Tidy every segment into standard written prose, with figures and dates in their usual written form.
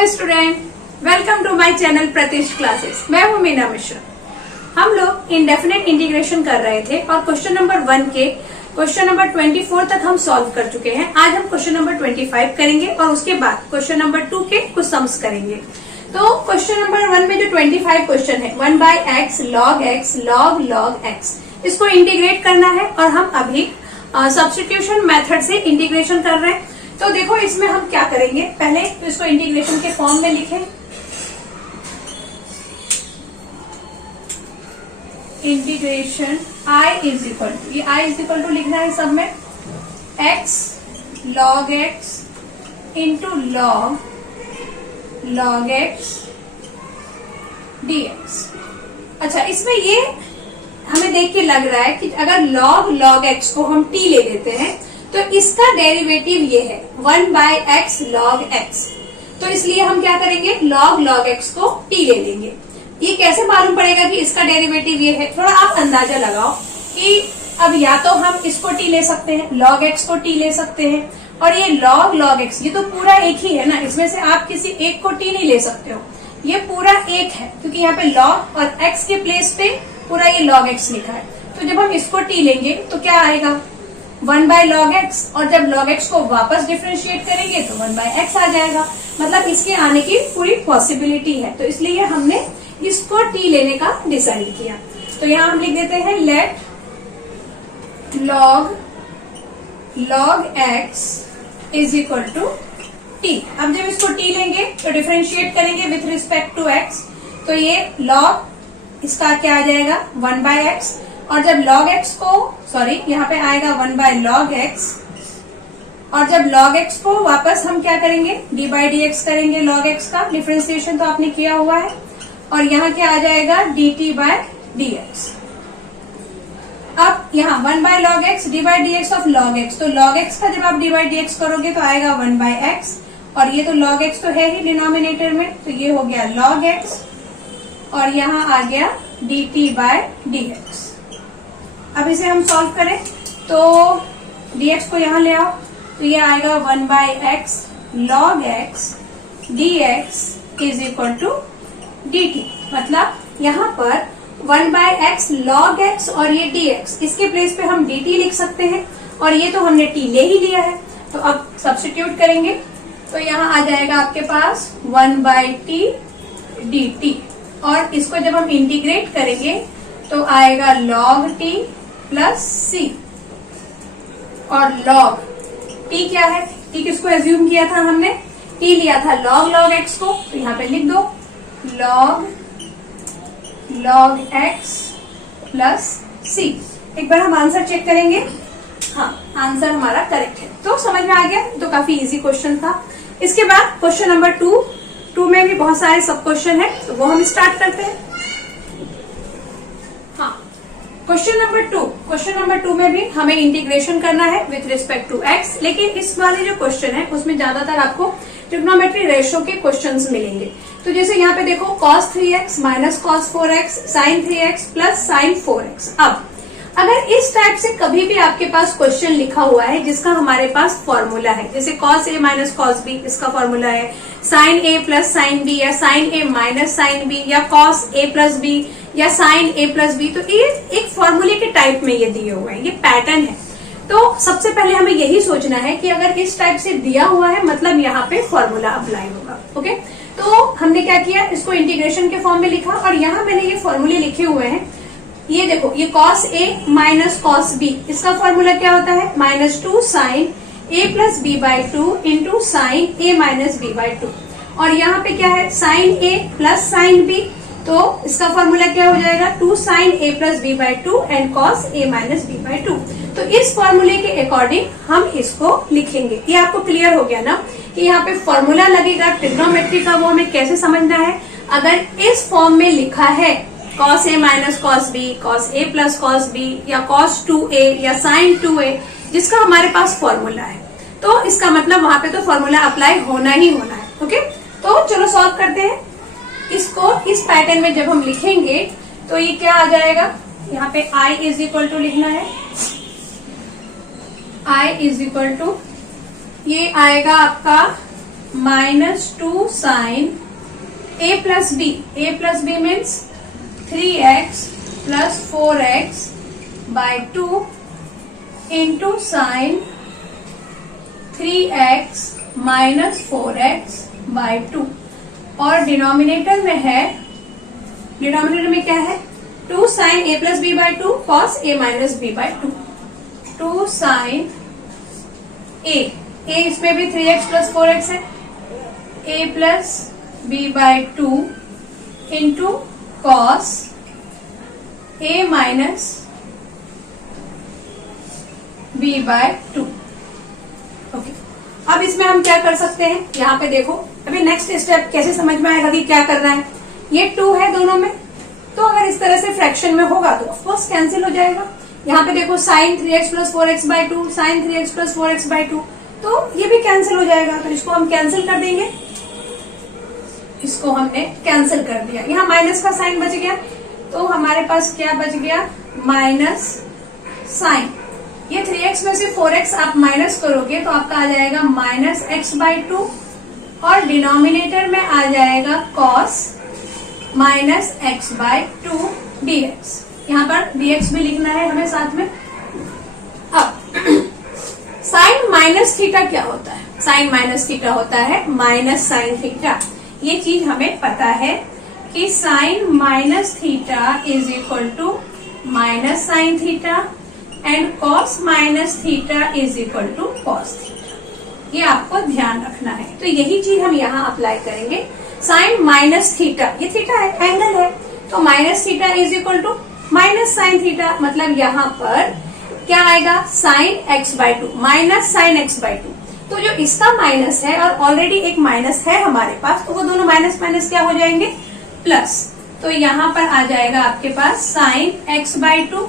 Hello student, welcome to my channel Pratishth classes. मैं हूं मीना मिश्रा। हम लोग इंडेफिनेट इंटीग्रेशन कर रहे थे और क्वेश्चन नंबर 1 के क्वेश्चन नंबर 24 तक हम सॉल्व कर चुके हैं। आज हम क्वेश्चन नंबर 25 करेंगे और उसके बाद क्वेश्चन नंबर 2 के कुछ सम्स करेंगे। तो क्वेश्चन नंबर 1 में जो 25 क्वेश्चन है 1/x log x, इसको इंटीग्रेट करना है और हम अभी सब्स्टिट्यूशन मेथड से इंटीग्रेशन कर रहे हैं। तो देखो इसमें हम क्या करेंगे, पहले तो इसको इंटीग्रेशन के फॉर्म में लिखें। Integration i is equal to, ये i इज इक्वल टू लिखना है सब में, x log x into log x dx। अच्छा, इसमें ये हमें देख के लग रहा है कि अगर log x को हम t ले लेते हैं तो इसका डेरिवेटिव ये है 1/x log x। तो इसलिए हम क्या करेंगे, log x को t ले लेंगे। ये कैसे मालूम पड़ेगा कि इसका डेरिवेटिव ये है, थोड़ा आप अंदाजा लगाओ कि अब या तो हम इसको t ले सकते हैं, log x को t ले सकते हैं, और ये log x ये तो पूरा एक ही है ना, इसमें से आप किसी एक को t नहीं ले सकते हो, ये पूरा एक है क्योंकि यहाँ पे log और x के प्लेस पे पूरा ये log x लिखा है। तो जब हम इसको t लेंगे तो क्या आएगा 1/log x, और जब log x को वापस डिफरेंशिएट करेंगे तो 1/x आ जाएगा। मतलब इसके आने की पूरी पॉसिबिलिटी है, तो इसलिए हमने इसको t लेने का डिसाइड किया। तो यहाँ हम लिख देते हैं let log x is equal to t। अब जब इसको t लेंगे तो डिफरेंशिएट करेंगे विथ रिस्पेक्ट टू x, तो ये log इसका क्या आ जाएगा 1/x, और जब log x को यहाँ पे आएगा 1/log x, और जब log x को वापस हम क्या करेंगे d/dx करेंगे, log x का डिफरेंशिएशन तो आपने किया हुआ है, और यहाँ क्या आ जाएगा dt/dx। अब यहाँ 1/log x d/dx of log x, तो log x का जब आप d/dx करोगे तो आएगा 1/x, और ये तो log x तो है ही डिनोमिनेटर में, तो ये हो गया log x, और यहाँ आ गया dt/dx। अब इसे हम सॉल्व करें तो dx को यहाँ ले आओ, तो ये आएगा 1/x log x dx is equal to dt। मतलब यहाँ पर 1/x log x और ये dx, इसके प्लेस पे हम dt लिख सकते हैं, और ये तो हमने t ले ही लिया है। तो अब सब्स्टिट्यूट करेंगे तो यहाँ आ जाएगा आपके पास 1/t dt, और इसको जब हम इंटीग्रेट करेंगे तो आएगा log t प्लस c, और log t क्या है, t किसको एज्यूम किया था हमने, t लिया था log x को, तो यहाँ पे लिख दो log x प्लस c। एक बार हम आंसर चेक करेंगे, हाँ आंसर हमारा करेक्ट है। तो समझ में आ गया, तो काफी इजी क्वेश्चन था। इसके बाद क्वेश्चन नंबर 2 में भी बहुत सारे सब क्वेश्चन है, तो वो हम स्टार्ट करते हैं। हाँ, क्वेश्चन नंबर 2 में भी हमें इंटीग्रेशन करना है विथ रिस्पेक्ट टू x, लेकिन इस वाले जो क्वेश्चन है उसमें ज्यादातर आपको ट्रिग्नोमेट्री रेशियो के क्वेश्चंस मिलेंगे। तो जैसे यहाँ पे देखो cos 3x minus cos 4x sin 3x plus sin 4x। अब अगर इस टाइप से कभी भी आपके पास क्वेश्चन लिखा हुआ है जिसका हमारे पास फॉर्मूला है, जैसे cos a minus cos b इसका फॉर्मूला है, sin a plus sin b या sin a minus sin b या cos a प्लस b या sin a प्लस b, तो ये एक फॉर्मूले के टाइप में ये दिए हुए हैं, ये पैटर्न है। तो सबसे पहले हमें यही सोचना है कि अगर इस टाइप से दिया हुआ है मतलब यहाँ पे फॉर्मूला अप्लाई होगा। ओके, तो हमने क्या किया, इसको इंटीग्रेशन के फॉर्म में लिखा, और यहाँ मैंने ये फॉर्मूले लिखे हुए हैं। ये देखो, ये cos a minus cos b, इसका फॉर्मूला क्या होता है -2 sin a plus b/2 into sine a minus b/2, और यहाँ पे क्या है sin a plus sin b, तो इसका फॉर्मूला क्या हो जाएगा 2 sin a plus b/2 and cos a minus b/2। तो इस फॉर्मूले के अकॉर्डिंग हम इसको लिखेंगे। ये आपको क्लियर हो गया ना कि यहाँ पे फॉर्मूला लगेगा ट्रिग्नोमेट्री का, वो हमें कैसे समझना है। अगर इस फॉर्म में लिखा है cos a minus cos b, cos a plus cos b या cos 2a या sin 2a, जिसका हमारे पास फॉर्मूला है, तो इसका मतलब वहां पे तो फॉर्मूला अप्लाई होना ही होना है। ओके, तो चलो सॉल्व करते हैं इसको। इस पैटर्न में जब हम लिखेंगे तो ये क्या आ जाएगा, यहाँ पे i इज इक्वल टू लिखना है, i इज इक्वल टू ये आएगा आपका -2 sine a plus b, a plus b means 3x plus 4x by 2 into sine 3x minus 4x by 2, और डिनोमिनेटर में है, डिनोमिनेटर में क्या है 2 sine a plus b by 2 cos a minus b by 2, 2 sine a इसमें भी 3x plus 4x है, a plus b by 2 into cos a minus b by 2। Okay, अब इसमें हम क्या कर सकते हैं, यहाँ पे देखो अभी नेक्स्ट स्टेप कैसे समझ में आएगा कि क्या करना है। ये 2 है दोनों में, तो अगर इस तरह से फ्रैक्शन में होगा तो ऑफकोर्स कैंसिल हो जाएगा। यहाँ पे देखो sine 3x plus 4x by 2, sine 3x plus 4x by 2, तो ये भी कैंसिल हो जाएगा, तो इसको हम कैंसिल कर देंगे। इसको हमने कैंसिल कर दिया, यहाँ माइनस का साइन बच गया, तो हमारे पास क्या बच गया माइनस साइन। ये 3x में से 4x आप माइनस करोगे तो आपका आ जाएगा माइनस x बाय 2, और डिनोमिनेटर में आ जाएगा cos minus x by 2 dx। यहाँ पर dx भी लिखना है हमें साथ में। अब साइन माइनस थीटा क्या होता है, साइन माइनस थीटा होता है माइनस साइन थीटा। ये चीज हमें पता है कि sine minus theta is equal to minus sine theta and cos minus theta is equal to cos theta. ये आपको ध्यान रखना है, तो यही चीज हम यहाँ अप्लाई करेंगे। साइन माइनस थीटा, ये थीटा है, एंगल है, तो minus theta is equal to minus sine theta, मतलब यहाँ पर क्या आएगा sine x by 2 minus sine x by 2। तो जो इसका माइनस है और ऑलरेडी एक माइनस है हमारे पास, तो वो दोनों माइनस माइनस क्या हो जाएंगे प्लस। तो यहाँ पर आ जाएगा आपके पास साइन एक्स बाय 2,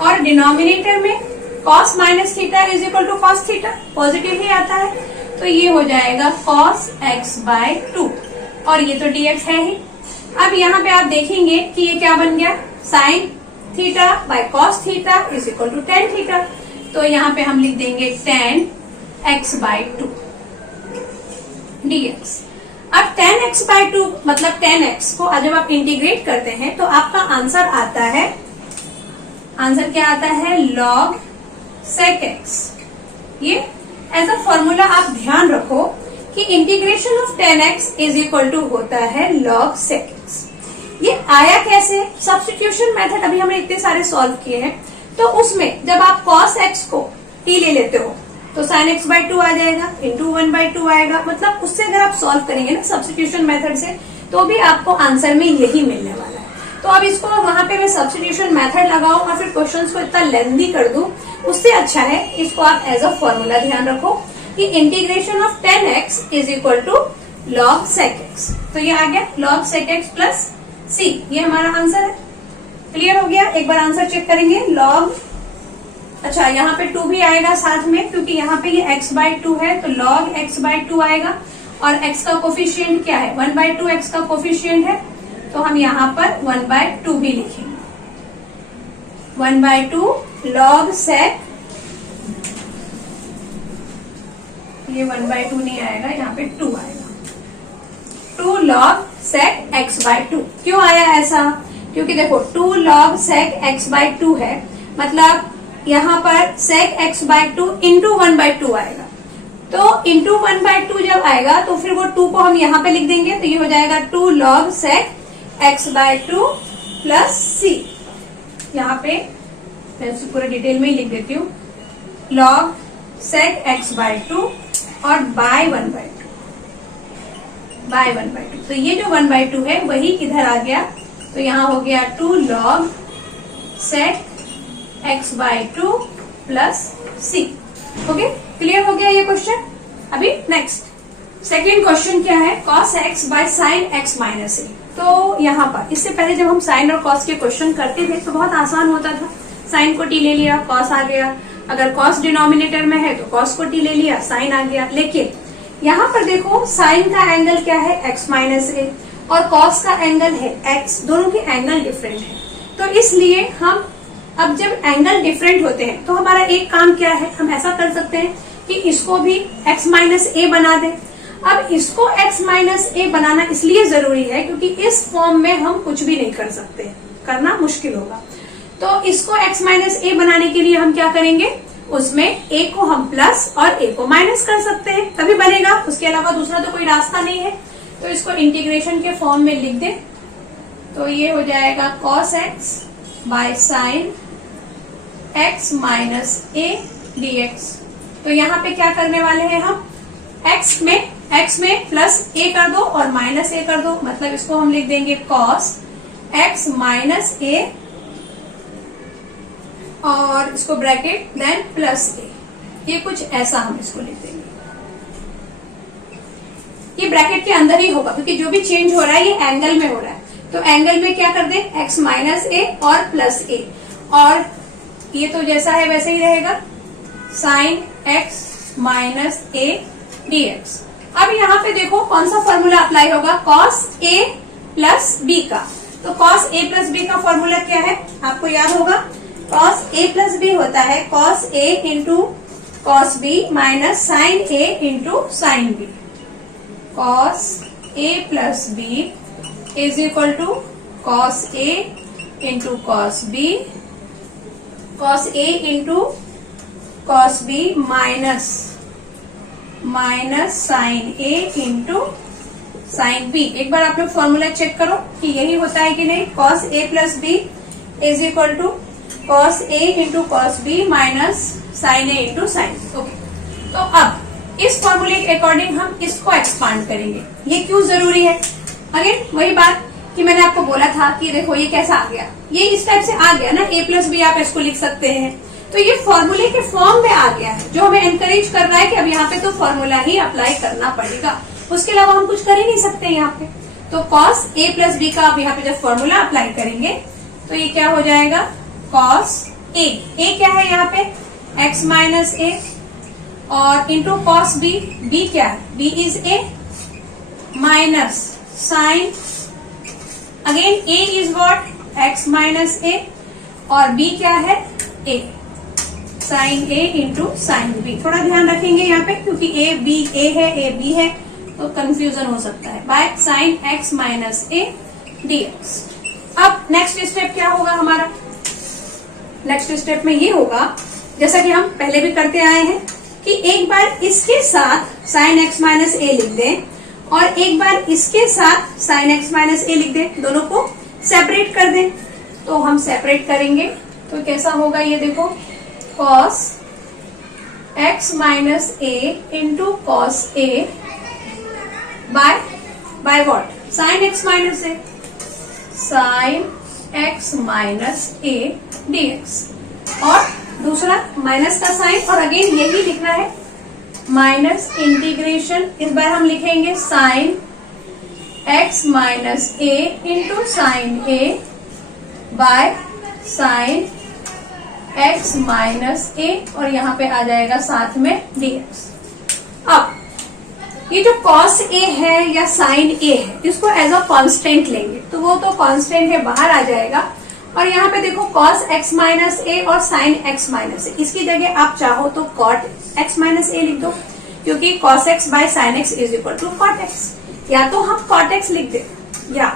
और डिनोमिनेटर में cos minus theta is equal to cos theta, positive ही आता है, तो ये हो जाएगा cos x बाय 2, और ये तो dx है ही। अब यहाँ पे आप देखेंगे कि ये क्या बन गया sine theta by cos theta is equal to tan theta, तो यहाँ पे हम लिख देंगे टेन x बाय 2 dx। अब 10x बाय 2 मतलब 10x को जब आप इंटीग्रेट करते हैं तो आपका आंसर आता है, आंसर क्या आता है log sec x। ये एज अ फॉर्मूला आप ध्यान रखो कि integration of 10x is equal to होता है log sec x। ये आया कैसे, सब्स्टिट्यूशन मेथड अभी हमने इतने सारे सॉल्व किए हैं, तो उसमें जब आप cos x को t ले लेते हो तो sin x बाय 2 आ जाएगा, इंटू 1 बाय 2 आएगा, मतलब उससे अगर आप सॉल्व करेंगे ना सब्स्टिट्यूशन मेथड से, तो भी आपको आंसर में यही मिलने वाला है। तो अब इसको वहां पे मैं सब्स्टिट्यूशन मेथड लगाऊं और फिर क्वेश्चंस को इतना लेंथी कर दूं, उससे अच्छा है इसको आप एज अ फॉर्मूला ध्यान रखो कि integration of 10x is equal to log sec x। तो ये आ गया log sec x plus c, ये हमारा आंसर है। क्लियर हो गया, एक बार आंसर चेक करेंगे log, अच्छा यहाँ पे 2 भी आएगा साथ में, क्योंकि यहाँ पे ये x बाय 2 है, तो log x बाय 2 आएगा, और x का कोफिशिएंट क्या है 1 बाय 2 x का कोफिशिएंट है, तो हम यहाँ पर 1 बाय 2 भी लिखेंगे। 1 बाय 2 log sec, ये 1 बाय 2 नहीं आएगा, यहाँ पे 2 आएगा, 2 log sec x बाय 2। क्यों आया ऐसा, क्योंकि देखो 2 log sec x बाय 2 है, मतलब यहाँ पर sec x by 2 into 1 by 2 आएगा, तो इंटू 1 बाय 2 जब आएगा तो फिर वो 2 को हम यहाँ पे लिख देंगे, तो ये हो जाएगा 2 log sec x by 2 plus c। यहाँ पे मैं पूरा डिटेल में ही लिख देती हूँ, log sec x बाय 2 और बाय 1 बाय 2, बाय 1 बाय 2। तो ये जो 1 बाय 2 है वही इधर आ गया, तो यहाँ हो गया 2 log sec x by 2 plus c। Okay, clear हो गया ये क्वेश्चन। अभी नेक्स्ट सेकेंड क्वेश्चन क्या है, cos x bye sine x minus a। तो यहाँ पर इससे पहले जब हम साइन और cos के क्वेश्चन करते थे तो बहुत आसान होता था, साइन को t ले लिया cos आ गया, अगर cos डिनोमिनेटर में है तो cos को t ले लिया साइन आ गया। लेकिन यहाँ पर देखो साइन का एंगल क्या है x माइनस a और cos का एंगल है x, दोनों के एंगल डिफरेंट है, तो इसलिए हम अब जब एंगल डिफरेंट होते हैं तो हमारा एक काम क्या है, हम ऐसा कर सकते हैं कि इसको भी x माइनस a बना दें। अब इसको x माइनस ए बनाना इसलिए जरूरी है क्योंकि इस फॉर्म में हम कुछ भी नहीं कर सकते, करना मुश्किल होगा। तो इसको x माइनस ए बनाने के लिए हम क्या करेंगे, उसमें a को हम प्लस और a को माइनस कर सकते हैं, तभी बनेगा, उसके अलावा दूसरा तो कोई रास्ता नहीं है। तो इसको इंटीग्रेशन के फॉर्म में लिख दे, तो ये हो जाएगा cos x bye sine x minus ए dx। तो यहाँ पे क्या करने वाले हैं हम, x में प्लस a कर दो और माइनस a कर दो, मतलब इसको हम लिख देंगे cos x माइनस a और इसको ब्रैकेट देन प्लस a। ये कुछ ऐसा हम इसको लिख देंगे। ये ब्रैकेट के अंदर ही होगा क्योंकि जो भी चेंज हो रहा है ये एंगल में हो रहा है। तो एंगल में क्या कर दे, x माइनस ए और प्लस a, और ये तो जैसा है वैसे ही रहेगा, साइन x माइनस ए dx। अब यहाँ पे देखो कौन सा फॉर्मूला अप्लाई होगा, cos a प्लस b का। तो cos a प्लस b का फॉर्मूला क्या है, आपको याद होगा, cos a प्लस b होता है cos a into cos b minus sine a into sine b। cos a plus b is equal to cos a into cos b, cos a into cos b minus sine a into sine b। एक बार आप लोग formula check करो कि यही होता है कि नहीं, cos a plus b is equal to cos a into cos b minus sine a into sine b। Okay, तो अब इस फॉर्मूले के अकॉर्डिंग हम इसको एक्सपांड करेंगे। ये क्यों जरूरी है, अगेन वही बात कि मैंने आपको बोला था कि देखो ये कैसा आ गया, ये इस टाइप से आ गया ना, a प्लस बी आप इसको लिख सकते हैं। तो ये फॉर्मूले के फॉर्म में आ गया है, जो हमें एनकरेज कर रहा है कि अब यहाँ पे तो फॉर्मूला ही अप्लाई करना पड़ेगा, उसके अलावा हम कुछ कर ही नहीं सकते यहाँ पे। तो cos a प्लस बी का आप यहाँ पे जब फॉर्मूला अप्लाई करेंगे तो ये क्या हो जाएगा, cos a क्या है यहाँ पे, x माइनस a और इंटू cos b, b क्या है, b is a minus sine, again a is what, x minus a और b क्या है, a sine a into sine b। थोड़ा ध्यान रखेंगे यहाँ पे क्योंकि a है a b है तो कंफ्यूजन हो सकता है, bye sine x minus a dx। अब नेक्स्ट स्टेप क्या होगा हमारा, नेक्स्ट स्टेप में ये होगा जैसा कि हम पहले भी करते आए हैं कि एक बार इसके साथ साइन x माइनस a लिख दें और एक बार इसके साथ साइन x माइनस a लिख दें, दोनों को सेपरेट कर दें। तो हम सेपरेट करेंगे तो कैसा होगा, ये देखो cos x minus a into cos a by what, sine x minus a, sine x minus a dx। और दूसरा माइनस का साइन और अगेन यही लिखना है, माइनस इंटीग्रेशन, इस बार हम लिखेंगे sine x minus a into sine a by sine x minus a और यहाँ पे आ जाएगा साथ में dx। अब ये जो cos a है या sin a है इसको एज अ कांस्टेंट लेंगे, तो वो तो कांस्टेंट है बाहर आ जाएगा। और यहाँ पे देखो cos x माइनस a और sin x माइनस a, इसकी जगह आप चाहो तो cot x माइनस a लिख दो क्योंकि cos x by sin x is equal to cot x। या तो हम cot x लिख दे, या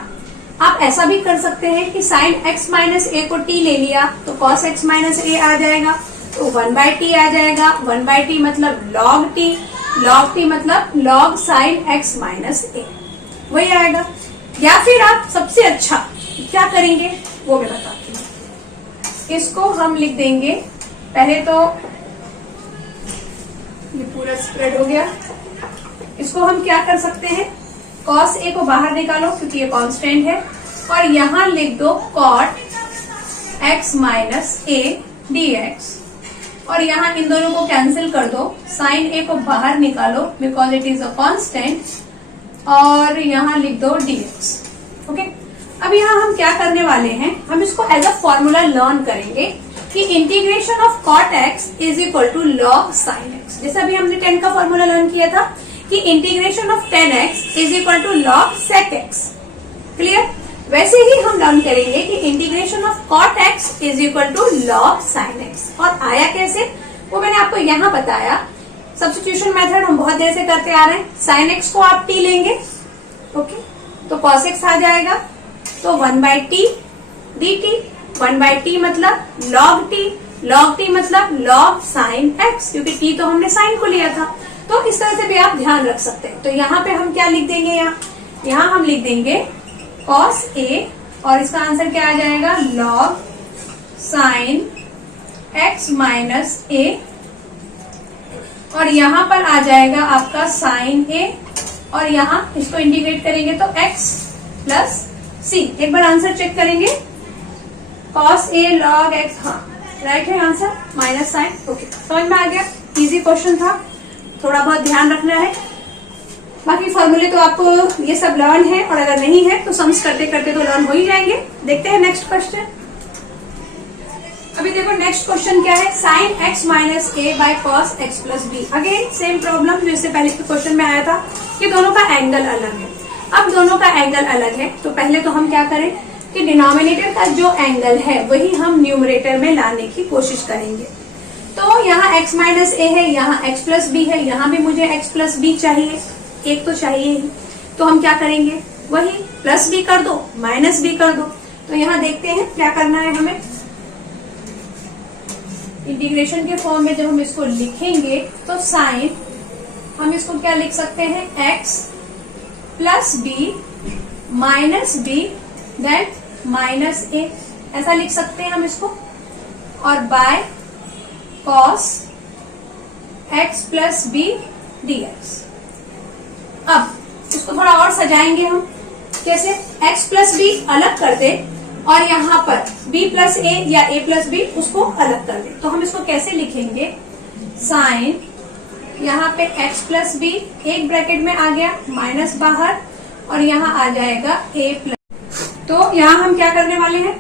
आप ऐसा भी कर सकते हैं कि sin x माइनस a को t ले लिया तो cos x माइनस a आ जाएगा, तो 1/t आ जाएगा। 1/t मतलब log t, log t मतलब log sin x minus a, वही आएगा। या फिर आप सबसे अच्छा क्या करेंगे वो मैं बताती हूँ। इसको हम लिख देंगे, पहले तो ये पूरा स्प्रेड हो गया, इसको हम क्या कर सकते हैं, cos a को बाहर निकालो क्योंकि ये कांस्टेंट है और यहाँ लिख दो cot x minus a dx और यहाँ इन दोनों को कैंसिल कर दो, sin a को बाहर निकालो because it is a constant और यहाँ लिख दो dx। ओके, अब यहाँ हम क्या करने वाले हैं, हम इसको एज अ फॉर्मूला लर्न करेंगे कि integration of cot x is equal to log sin x। जैसे अभी हमने 10 का फॉर्मूला लर्न किया था कि integration of 10x is equal to log sec x। Clear, वैसे ही हम लर्न करेंगे कि integration of cot x is equal to log sin x। और आया कैसे वो मैंने आपको यहाँ बताया सब्स्टिट्यूशन मेथड हम बहुत देर से करते आ रहे हैं। साइन एक्स को आप टी लेंगे, ओके, तो कॉस एक्स आ जाएगा, तो 1/t dt, 1/t मतलब log t मतलब log साइन एक्स, क्योंकि t तो हमने साइन को लिया था। तो इस तरह से भी आप ध्यान रख सकते हैं। तो यहाँ पे हम क्या लिख देंगे, यहाँ हम लिख देंगे cos a, और इसका आंसर क्या आ जाएगा, log sine x minus a, और यहाँ पर आ जाएगा आपका साइन a, और यहाँ इसको इंटीग्रेट करेंगे तो x प्लस c। एक बार आंसर चेक करेंगे, cos a log x, हाँ राइट है आंसर, माइनस साइन। ओके, समझ में आ गया, इजी क्वेश्चन था, थोड़ा बहुत ध्यान रखना है। बाकी फॉर्मूले तो आपको ये सब लर्न है, और अगर नहीं है तो सम्स करते करते तो लर्न हो ही जाएंगे। देखते हैं नेक्स्ट क्वेश्चन। अभी देखो नेक्स्ट क्वेश्चन क्या है, sine x minus a by cos x plus b. Again same problem जो इससे पहले के क्वेश्चन में आया था कि दोनों का एंगल अलग है। अब दोनों का एंगल अलग है तो पहले तो हम क्या करें कि डिनोमिनेटर का जो एंगल है वही हम न्यूमरेटर में लाने की कोशिश करेंगे। तो यहाँ x माइनस ए है, यहाँ x प्लस बी है, यहाँ भी मुझे x प्लस बी चाहिए, एक तो चाहिए ही। तो हम क्या करेंगे, वही प्लस बी कर दो, माइनस बी कर दो। तो यहाँ देखते हैं क्या करना है हमें। इंटीग्रेशन के फॉर्म में जब हम इसको लिखेंगे तो साइन, हम इसको क्या लिख सकते हैं, x plus B minus B then minus A, ऐसा लिख सकते हैं हम इसको। और by cos x plus B dx। अब इसको थोड़ा और सजाएंगे हम, कैसे, x प्लस बी अलग कर दे और यहाँ पर b प्लस ए या a प्लस बी उसको अलग कर दे। तो हम इसको कैसे लिखेंगे, साइन यहाँ पे x प्लस बी, एक ब्रैकेट में आ गया, माइनस बाहर, और यहाँ आ जाएगा a प्लस। तो यहाँ हम क्या करने वाले हैं,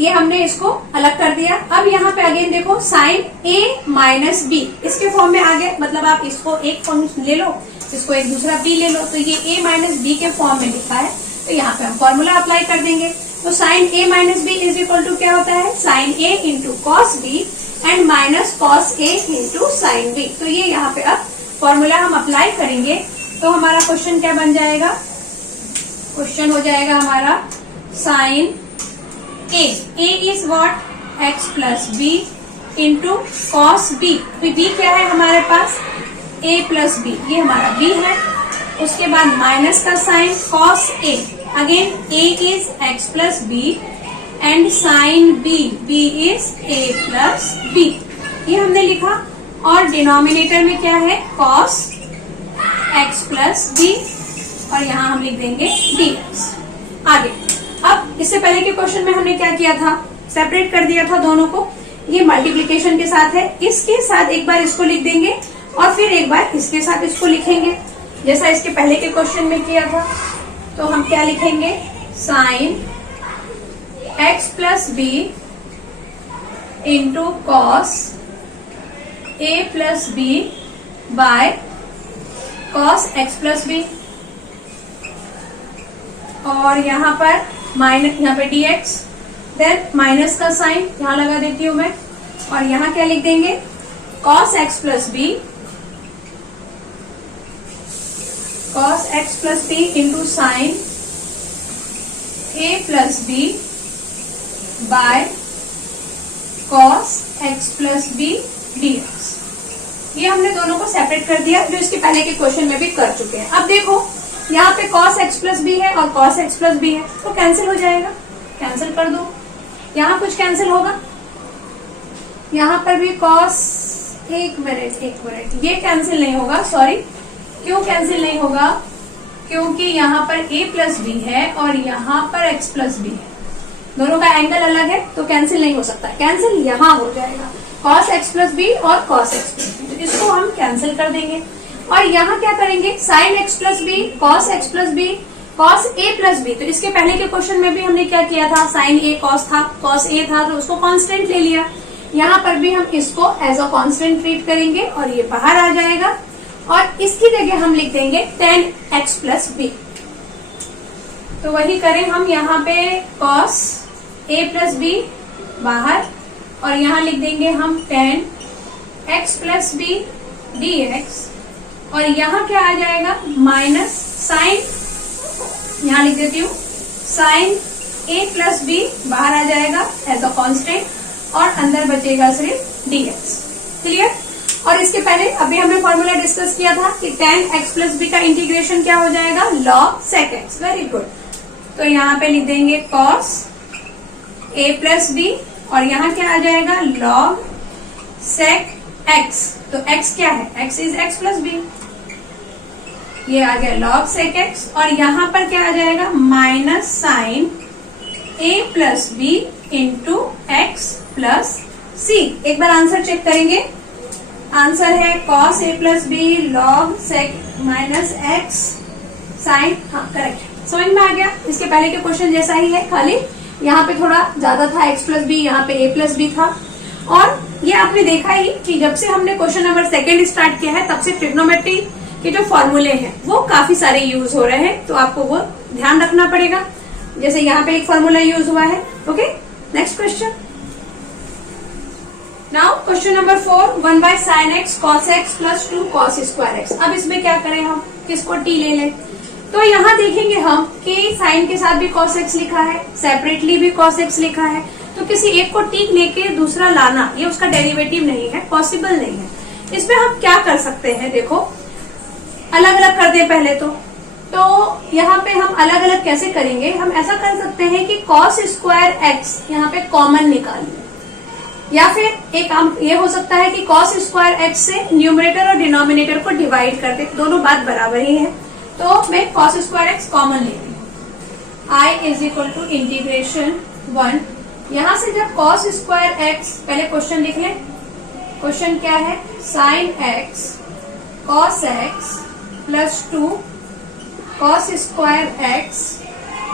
ये हमने इसको अलग कर दिया। अब यहाँ पे अगेन देखो साइन a माइनस बी इसके फॉर्म में आ गया, मतलब आप इसको एक फॉर्म ले लो, इसको एक दूसरा b ले लो, तो ये a माइनस बी के फॉर्म में लिखा है। तो यहाँ पे हम फॉर्मूला अप्लाई कर देंगे। तो sine a minus b is equal to क्या होता है, sine a into cos b and minus cos a into sine b. तो ये यहाँ पे अब फॉर्मूला हम अप्लाई करेंगे तो हमारा क्वेश्चन क्या बन जाएगा, क्वेश्चन हो जाएगा हमारा sine a is what, x plus B into cos b. तो b क्या है हमारे पास, a प्लस बी, ये हमारा b है। उसके बाद माइनस का sine cos a, again a is x plus b and sine b is a plus b, ये हमने लिखा। और डिनोमिनेटर में क्या है, कॉस x प्लस बी, और यहाँ हम लिख देंगे dx। आगे, अब इससे पहले के क्वेश्चन में हमने क्या किया था, सेपरेट कर दिया था दोनों को। ये मल्टीप्लिकेशन के साथ है, इसके साथ एक बार इसको लिख देंगे और फिर एक बार इसके साथ इसको लिखेंगे, जैसा इसके पहले के क्वेश्चन में किया था। तो हम क्या लिखेंगे, sine x plus B into cos a plus b by cos x plus b, और यहाँ पर माइनस, यहाँ पे dx, देन माइनस का साइन यहाँ लगा देती हूँ मैं, और यहाँ क्या लिख देंगे, cos x plus b, cos x plus B into sine a plus b by cos x plus B dx। ये हमने दोनों को सेपरेट कर दिया, जो इसके पहले के क्वेश्चन में भी कर चुके हैं। अब देखो यहाँ पे cos x प्लस बी है और cos x प्लस बी है, तो कैंसिल हो जाएगा, कैंसिल कर दो। यहाँ कुछ कैंसिल होगा, यहाँ पर भी cos, एक मिनट, ये कैंसिल नहीं होगा, सॉरी। क्यों कैंसिल नहीं होगा, क्योंकि यहाँ पर a प्लस बी है और यहाँ पर x प्लस बी है, दोनों का एंगल अलग है, तो कैंसिल नहीं हो सकता। कैंसिल यहाँ हो जाएगा, cos x प्लस बी और cos x प्लस बी, तो इसको हम कैंसिल कर देंगे। और यहाँ क्या करेंगे, sine x plus b, cos x plus b, cos a plus b. तो इसके पहले के क्वेश्चन में भी हमने क्या किया था, साइन a cos था, cos a था, तो उसको कांस्टेंट ले लिया। यहाँ पर भी हम इसको एज अ कांस्टेंट ट्रीट करेंगे और ये बाहर आ जाएगा, और इसकी जगह हम लिख देंगे tan x प्लस बी। तो वही करें हम, यहाँ पे cos a प्लस बी बाहर, और यहाँ लिख देंगे हम tan x plus B dx और यहाँ क्या आ जाएगा माइनस साइन, यहाँ लिख देती हूँ साइन a प्लस बी बाहर आ जाएगा एज अ कांस्टेंट और अंदर बचेगा सिर्फ dx। क्लियर। और इसके पहले अभी हमने फॉर्मूला डिस्कस किया था कि tan x प्लस बी का इंटीग्रेशन क्या हो जाएगा log sec x। Very good. तो यहाँ पे लिख देंगे cos a प्लस बी और यहाँ क्या आ जाएगा log sec x। तो x क्या है, x is x plus b, ये आ गया log sec x और यहाँ पर क्या आ जाएगा minus sine a plus B into X plus C. एक बार आंसर चेक करेंगे। आंसर है cos a plus B log sec minus X sine, हाँ करेक्ट, समझ में आ गया। इसके पहले के क्वेश्चन जैसा ही है, खाली यहाँ पे थोड़ा ज्यादा था x प्लस बी, यहाँ पे a प्लस बी था। और ये आपने देखा ही कि जब से हमने क्वेश्चन नंबर सेकंड स्टार्ट किया है तब से ट्रिग्नोमेट्री के जो फॉर्मूले हैं वो काफी सारे यूज हो रहे हैं, तो आपको वो ध्यान रखना पड़ेगा। जैसे यहाँ पे एक फॉर्मूला यूज हुआ है। Okay, next question. Now question number 4, 1 by sine x cos x plus 2 cos square x. अब इसमें क्या करें हम, किसको टी ले लें। तो यहाँ देखेंगे हम कि साइन के साथ भी cos x लिखा है, सेपरेटली भी cos x लिखा है, तो किसी एक को टी लेके दूसरा लाना ये उसका डेरिवेटिव नहीं है, पॉसिबल नहीं है। इसमें हम क्या कर सकते हैं, देखो अलग अलग कर दें पहले तो यहाँ पे हम अलग अलग कैसे करेंगे, हम ऐसा कर सकते हैं कि cos स्क्वायर x यहाँ पे कॉमन निकालिए, या फिर एक काम ये हो सकता है कि cos स्क्वायर x से न्यूमरेटर और डिनोमिनेटर को डिवाइड कर दे, दोनों बात बराबर ही है। तो मैं cos स्क्वायर x कॉमन लेती हूँ। I is equal to integration 1, यहां से जब cos स्क्वायर x, पहले क्वेश्चन लिख लें। क्वेश्चन क्या है, sine x cos x plus 2 cos square x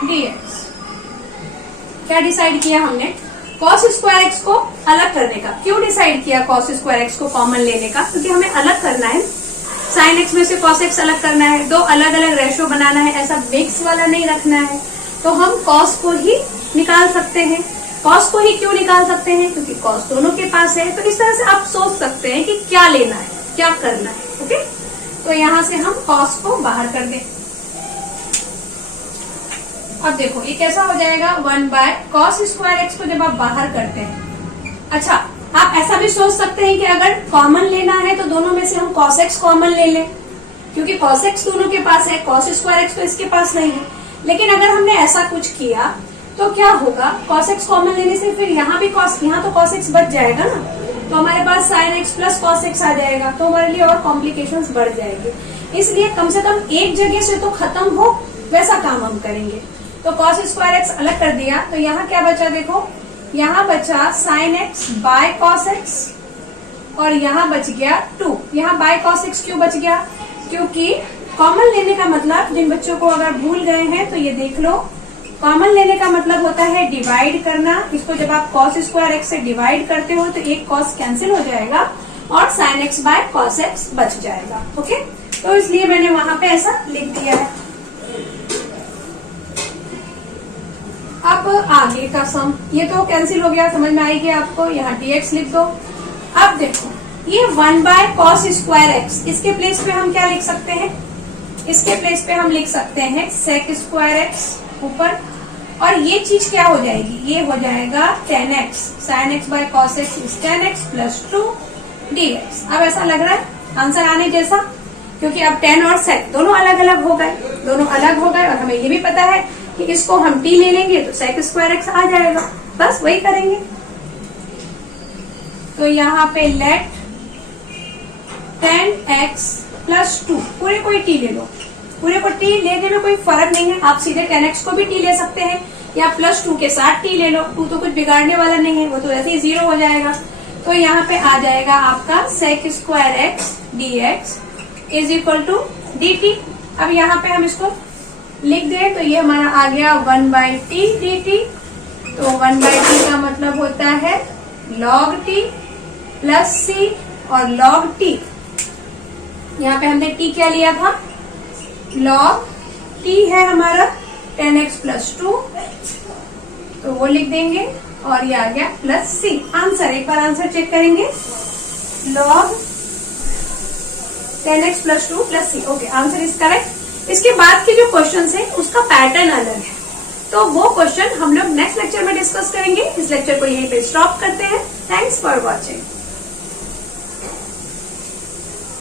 dx। क्या डिसाइड किया हमने, cos स्क्वायर x को अलग करने का। क्यों डिसाइड किया cos स्क्वायर x को कॉमन लेने का, क्योंकि हमें अलग करना है, साइन x में से cos x अलग करना है, दो अलग अलग रेशो बनाना है, ऐसा मिक्स वाला नहीं रखना है। तो हम cos को ही निकाल सकते हैं। cos को ही क्यों निकाल सकते हैं, क्योंकि cos दोनों के पास है। तो इस तरह से आप सोच सकते हैं कि क्या लेना है, क्या करना है। ओके, तो यहां से हम cos को बाहर कर दें। अब देखो ये कैसा हो जाएगा, 1 बाय cos स्क्वायर x को जब आप बाहर करते हैं। अच्छा, आप ऐसा भी सोच सकते हैं कि अगर कॉमन लेना है तो दोनों में से हम cos x कॉमन ले लें, क्योंकि cos x दोनों के पास है, cos स्क्वायर x तो इसके पास नहीं है। लेकिन अगर हमने ऐसा कुछ किया तो क्या होगा, cos x कॉमन लेने से फिर यहाँ भी यहाँ तो cos x बच जाएगा ना, तो हमारे पास sin x plus cos x आ जाएगा, तो हमारे लिए और कॉम्प्लिकेशंस बढ़ जाएगी। इसलिए कम से कम एक जगह से तो खत्म हो वैसा काम हम करेंगे। तो cos स्क्वायर x अलग कर दिया, तो यहाँ क्या बचा, देखो यहाँ बचा sin x बाय cos x और यहाँ बच गया 2। यहाँ बाय cos x क्यों बच गया, क्योंकि कॉमन लेने का मतलब, जिन बच्चों को अगर भूल गए हैं तो ये देख लो, कॉमन लेने का मतलब होता है डिवाइड करना। इसको जब आप cos स्क्वायर x से डिवाइड करते हो तो एक cos कैंसिल हो जाएगा और sin x बाय cos x बच जाएगा। ओके, तो इसलिए मैंने वहां पे ऐसा लिख दिया है। अब आगे का सम, ये तो कैंसिल हो गया, समझ में आएगी आपको, यहाँ dx लिख दो। अब देखो ये 1 बाय cos स्क्वायर x, इसके प्लेस पे हम क्या लिख सकते हैं, इसके प्लेस पे हम लिख सकते हैं sec स्क्वायर x ऊपर, और ये चीज क्या हो जाएगी, ये हो जाएगा tan x, sin x बाय cos x is tan x plus 2 dx। अब ऐसा लग रहा है आंसर आने जैसा, क्योंकि अब tan और sec दोनों अलग अलग हो गए, दोनों अलग हो गए, और हमें ये भी पता है कि इसको हम t ले लेंगे तो sec स्क्वायर x आ जाएगा। बस वही करेंगे। तो यहाँ पे लेट tan x प्लस 2, पूरे को ही t ले लो, पूरे को t लेने में कोई फर्क नहीं है, आप सीधे tan x को भी t ले सकते हैं या प्लस 2 के साथ t ले लो, 2 तो कुछ बिगाड़ने वाला नहीं है, वो तो ऐसे ही 0 हो जाएगा। तो यहाँ पे आ जाएगा आपका sec square x dx is equal to dt। अब यहाँ पे हम इसको लिख दें तो ये हमारा आ गया 1 बाई टी dt। तो 1 बाई टी का मतलब होता है log t प्लस c और log t। यहाँ पे हमने t क्या लिया था, log t है हमारा tan x प्लस 2, तो वो लिख देंगे, और ये आ गया प्लस c। आंसर, एक बार आंसर चेक करेंगे, log 10x plus 2 plus c। Okay, answer is correct. इसके बाद के जो क्वेश्चन है उसका पैटर्न अलग है, तो वो क्वेश्चन हम लोग नेक्स्ट लेक्चर में डिस्कस करेंगे। इस लेक्चर को यहीं पे स्टॉप करते हैं। Thanks for watching.